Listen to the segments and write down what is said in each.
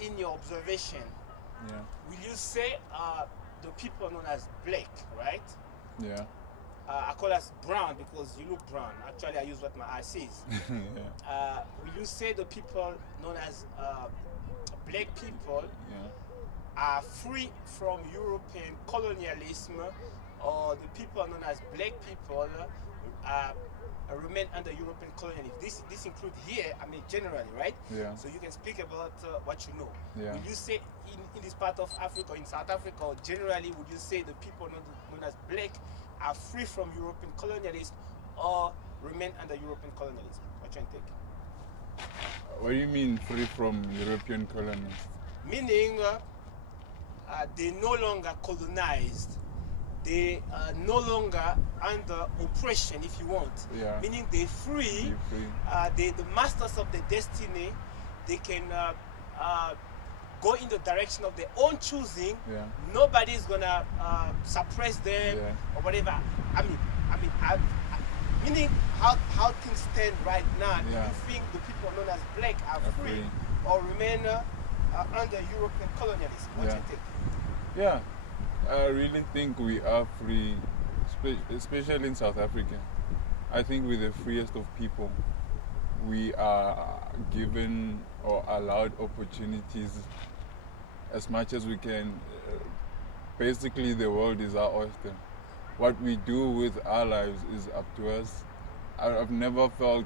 in your observation, Yeah. will you say the people known as black, right? Yeah. I call us brown because you look brown. Actually, I use what my eye sees. Yeah. Will you say the people known as black people Yeah. are free from European colonialism, or the people known as black people remain under European colonialism? This includes here, I mean, generally, right? Yeah. So you can speak about what you know. Yeah. Will you say in this part of Africa, in South Africa, or generally, would you say the people known as black are free from European colonialism or remain under European colonialism? What you think? What do you mean free from European colonists? Meaning they no longer colonized, they are no longer under oppression, if you want. Yeah. Meaning they're free, they the masters of their destiny. They can go in the direction of their own choosing. Yeah. Nobody's gonna suppress them, Yeah. or whatever. Meaning how things stand right now. Yeah. Do you think the people known as black are free, free. or remain under European colonialism? What do you think? Yeah, I really think we are free, especially in South Africa. I think we're the freest of people. We are given or allowed opportunities as much as we can. Basically, the world is our oyster. What we do with our lives is up to us. I've never felt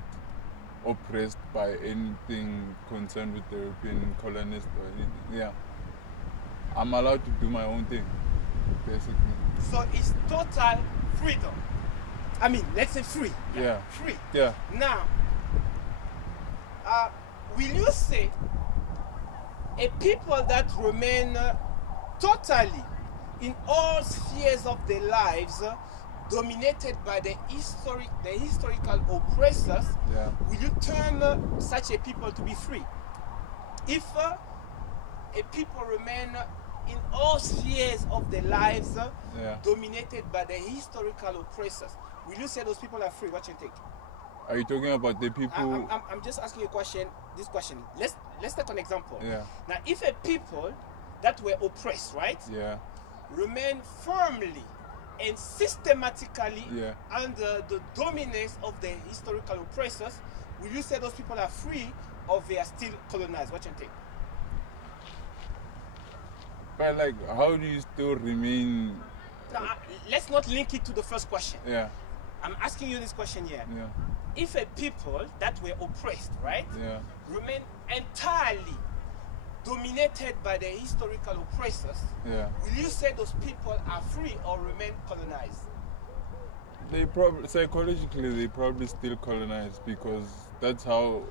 oppressed by anything concerned with the European colonists or anything. Yeah. I'm allowed to do my own thing, basically. So it's total freedom. I mean, let's say free. Yeah. Free. Yeah. Now, will you say a people that remain totally in all spheres of their lives dominated by the historical oppressors, Yeah. will you term such a people to be free? If a people remain in all spheres of their lives Yeah. dominated by the historical oppressors, will you say those people are free? What you think? Are you talking about the people? I'm just asking you a question. This question. Let's take an example. Yeah. Now, if a people that were oppressed, right, Yeah. remain firmly and systematically Yeah. under the dominance of the historical oppressors, will you say those people are free or they are still colonized? What you think? But like, how do you still remain? Now, let's not link it to the first question. Yeah. I'm asking you this question here. Yeah. If a people that were oppressed, right, Yeah. remain entirely dominated by the historical oppressors, Yeah. will you say those people are free or remain colonized? They probably psychologically they probably still colonized because that's how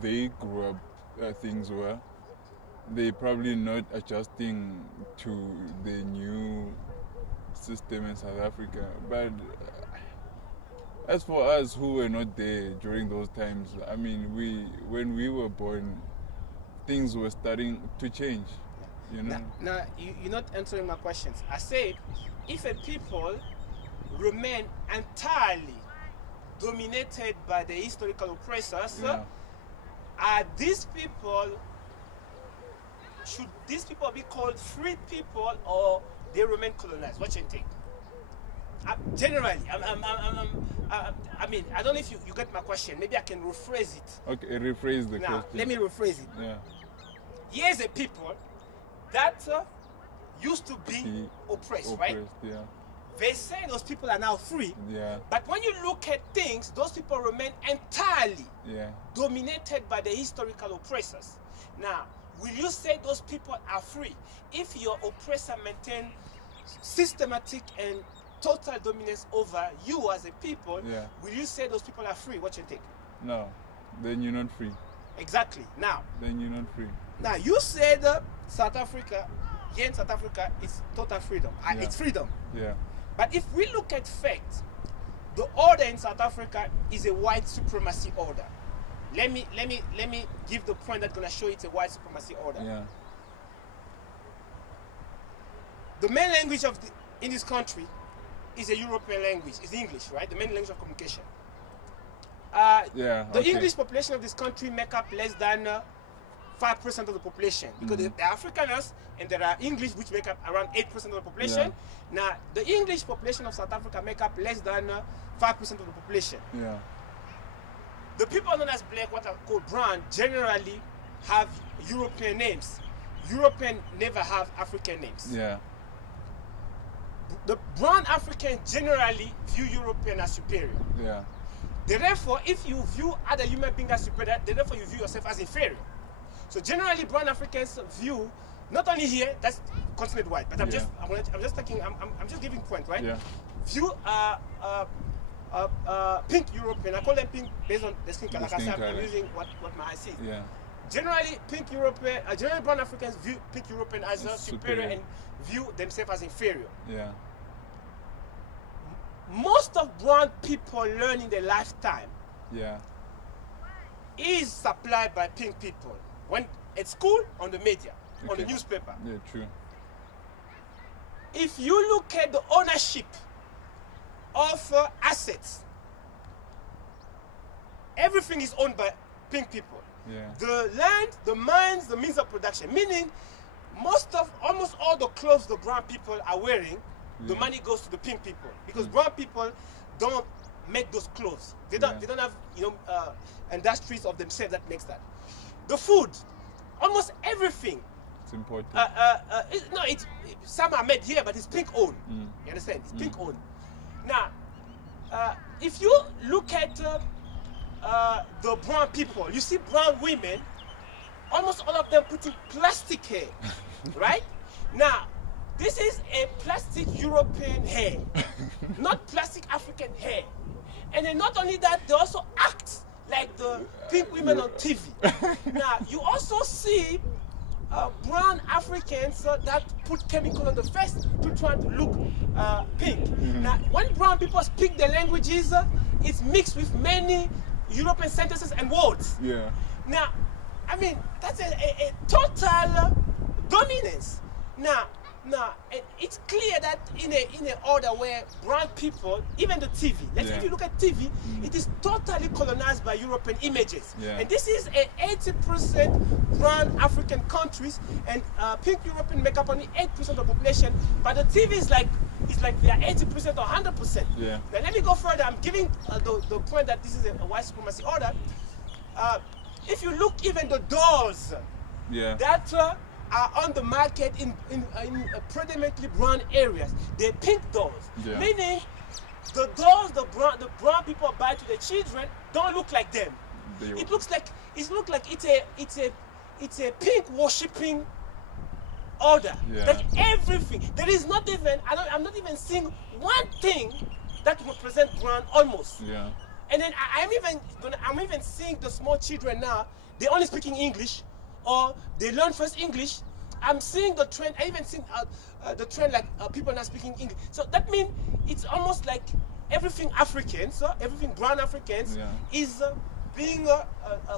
they grew up. Things were. They probably not adjusting to the new system in South Africa. But as for us who were not there during those times, I mean, when we were born, things were starting to change. You know. Now you're not answering my questions. I said, if a people remain entirely dominated by the historical oppressors, Yeah. are these people? Should these people be called free people or they remain colonized? What you think? Generally, I mean, I don't know if you get my question. Maybe I can rephrase it. Okay, rephrase the Now, question. let me rephrase it. Yeah. Here's a people that used to be oppressed, right? Yeah. They say those people are now free. Yeah. But when you look at things, those people remain entirely Yeah. dominated by the historical oppressors. Now, will you say those people are free if your oppressor maintain systematic and total dominance over you as a people? Yeah. Will you say those people are free? What you think? No. Then you're not free. Exactly. Now you said South Africa, here in South Africa, it's total freedom. Yeah. It's freedom. Yeah. But if we look at facts, the order in South Africa is a white supremacy order. Let me give the point that's gonna show it's a white supremacy order. Yeah. The main language in this country is a European language. It's English, right? The main language of communication. Yeah. The okay. English population of this country make up less than 5% of the population, because there are Afrikaners and there are English, which make up around 8% of the population. Now, the English population of South Africa make up less than 5% of the population. Yeah. The people known as black, what are called brown, generally have European names. European never have African names. Yeah. The brown Africans generally view European as superior. Yeah. Therefore, if you view other human beings as superior, therefore you view yourself as inferior. So generally, brown Africans view, not only here, that's continent wide, but I'm just giving point, right? Yeah. View pink European. I call them pink based on the skin color. Like I said, I'm using what my eyes see. Yeah. Generally, pink European, generally brown Africans view pink European as superior and view themselves as inferior. Yeah. Most of brown people learn in their lifetime is supplied by pink people. When at school, on the media, on the newspaper. Yeah, true. If you look at the ownership of assets, everything is owned by pink people. Yeah. The land, the mines, the means of production. Meaning, almost all the clothes the brown people are wearing, the money goes to the pink people, because brown people don't make those clothes. They don't have industries of themselves that makes that. The food, almost everything. It's important. Some are made here, but it's pink owned. You understand? It's pink owned. Now, if you look at the brown people, you see brown women, almost all of them putting plastic hair, right? Now, this is a plastic European hair, not plastic African hair. And then not only that, they also act like the pink women on TV. Now, you also see brown Africans that put chemical on the face to try to look pink. Now, when brown people speak their languages, it's mixed with many European sentences and words. Yeah. Now, I mean, that's a total dominance. Now, it's clear that in a order where brown people, even the TV, if you look at TV, it is totally colonized by European images. Yeah. And this is a 80% brown African countries, and pink European make up only 8% of the population. But the TV is like they are 80% or 100%. Yeah. Now let me go further. I'm giving the point that this is a white supremacy order. If you look, even the doors that are on the market in predominantly brown areas, they're pink doors. Yeah. Meaning the doors the brown people buy to their children don't look like them. It looks like it's a pink worshipping order. Like everything. There is not even I'm not even seeing one thing that represents brown almost. Yeah. And then I'm even seeing the small children now, they're only speaking English, or they learn first English. I'm seeing the trend. I even seen the trend like people not speaking English. So that means it's almost like everything Africans, everything brown Africans is being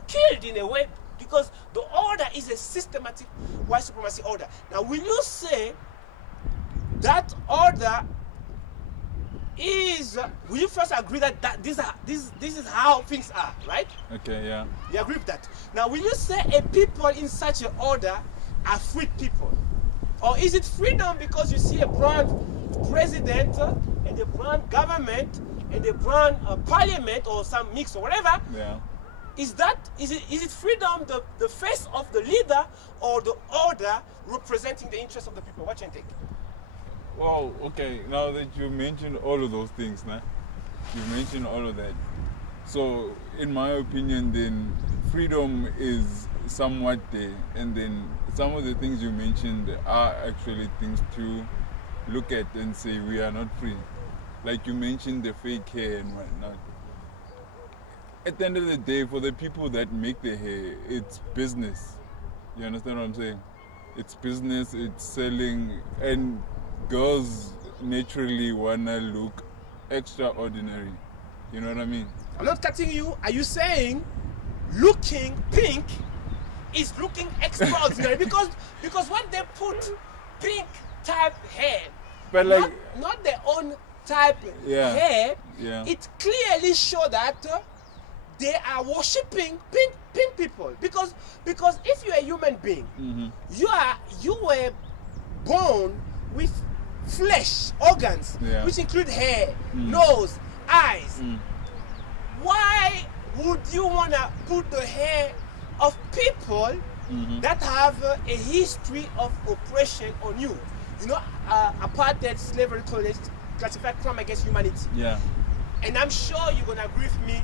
killed in a way, because the order is a systematic white supremacy order. Now, will you say that order will you first agree that this is how things are, right? Okay, yeah. You agree with that? Now, will you say a people in such an order are free people? Or is it freedom because you see a brown president and a brown government and a brown parliament or some mix or whatever? Yeah. Is it freedom, the face of the leader, or the order representing the interests of the people? What do you think? Well, okay, now that you mentioned all of those things, you mentioned all of that. So, in my opinion, then, freedom is somewhat there. And then some of the things you mentioned are actually things to look at and say we are not free. Like you mentioned the fake hair and whatnot. At the end of the day, for the people that make the hair, it's business. You understand what I'm saying? It's business, it's selling, and girls naturally wanna look extraordinary. You know what I mean? I'm not cutting you. Are you saying looking pink is looking extraordinary? because when they put pink type hair, but like not their own type hair, it clearly shows that they are worshipping pink people because if you're a human being, you were born with flesh, organs, Yeah. which include hair, nose, eyes. Why would you wanna put the hair of people that have a history of oppression on you? You know, apartheid, slavery, classified crime against humanity. Yeah. And I'm sure you're gonna agree with me.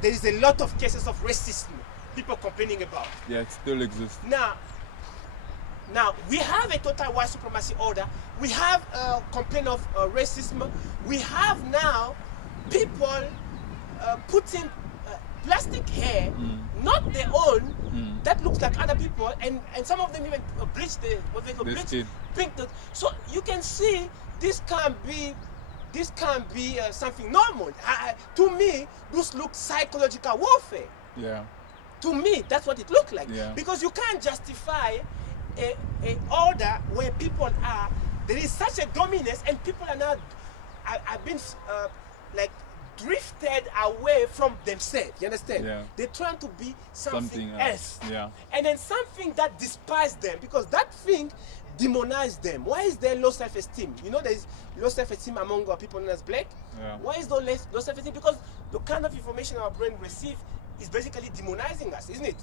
There is a lot of cases of racism people complaining about. Yeah, it still exists. Now we have a total white supremacy order. We have a complaint of racism. We have now people putting plastic hair, not their own, that looks like other people, and some of them even bleach the what they call bleach, skin. pink. So you can see this can't be something normal. To me, this looks psychological warfare. Yeah. To me, that's what it looked like. Yeah. Because you can't justify a order where people are, there is such a dominance and people are now, I've been like drifted away from themselves. You understand? Yeah. They're trying to be something Something else. Yeah. And then something that despises them because that thing demonizes them. Why is there low self-esteem? You know, there is low self-esteem among people known as black. Yeah. Why is there low self-esteem? Because the kind of information our brain receives is basically demonizing us, isn't it?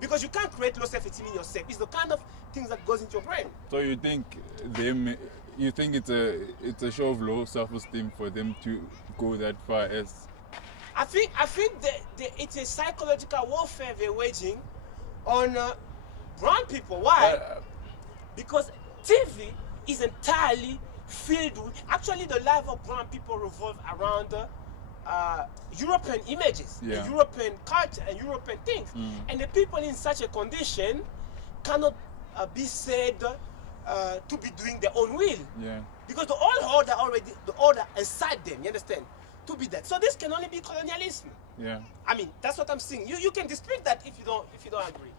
Because you can't create low self-esteem in yourself. It's the kind of things that goes into your brain. So you think it's a show of low self-esteem for them to go that far as? I think it's a psychological warfare they're waging on brown people. Why? Because TV is entirely filled with, actually the life of brown people revolve around European images, Yeah. European culture and European things. And the people in such a condition cannot be said to be doing their own will. Yeah. Because the order inside them, you understand? To be that. So this can only be colonialism. Yeah. I mean, that's what I'm saying. You can dispute that if you don't agree.